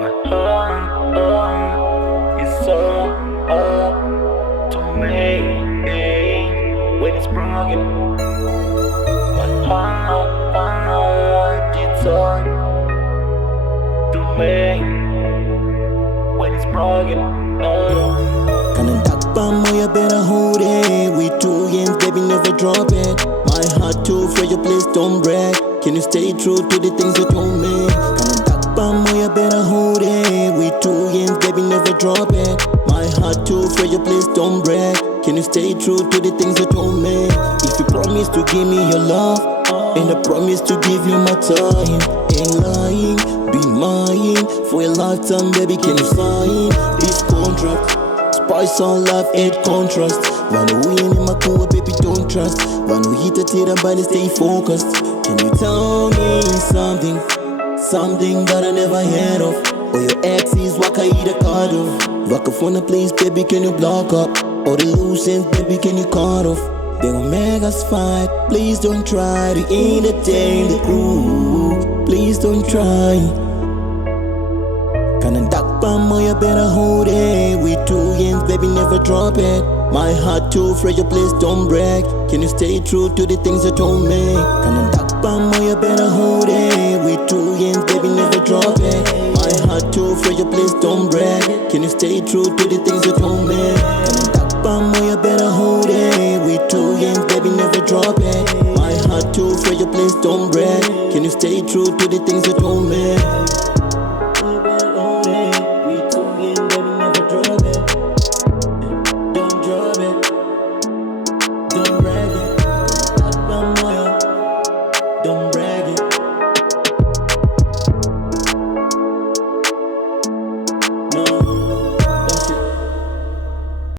My heart is so hard to make when it's broken. My heart is hard to make when it's broken. Kana ndakupa moyo, better hold it. We two hands, baby, never drop it. My heart too fragile, please don't break. Can you stay true to the things you told me? Kana ndakupa moyo, better hold it. We two hands, baby, never drop it. My heart too fragile, please don't break. Can you stay true to the things you told me? If you promise to give me your love, and I promise to give you my time, ain't lying, be mine for a lifetime, baby. Can you sign this contract? Spice on life, add contrast. When we ain't in my cool, baby, don't trust. When we hit the theater, body stay focused. Can you tell me something that I never heard of? Or your ex is what I eat a card of? Waka phone a place, baby, can you block up? Or the loose ends, baby, can you cut off? They will make us fight, please don't try to entertain the crew. Please don't try. Kana ndakupa moyo, better hold it. We two hands, baby, never drop it. My heart too fragile, please don't break. Can you stay true to the things you told me? Kana ndakupa moyo, better hold it. We two hands, baby, never drop it. My heart too fragile, please don't break. Can you stay true to the things you told me? Kana ndakupa moyo, better hold it. We two hands, baby, never drop it. My heart too fragile, please don't break. Can you stay true to the things you told me?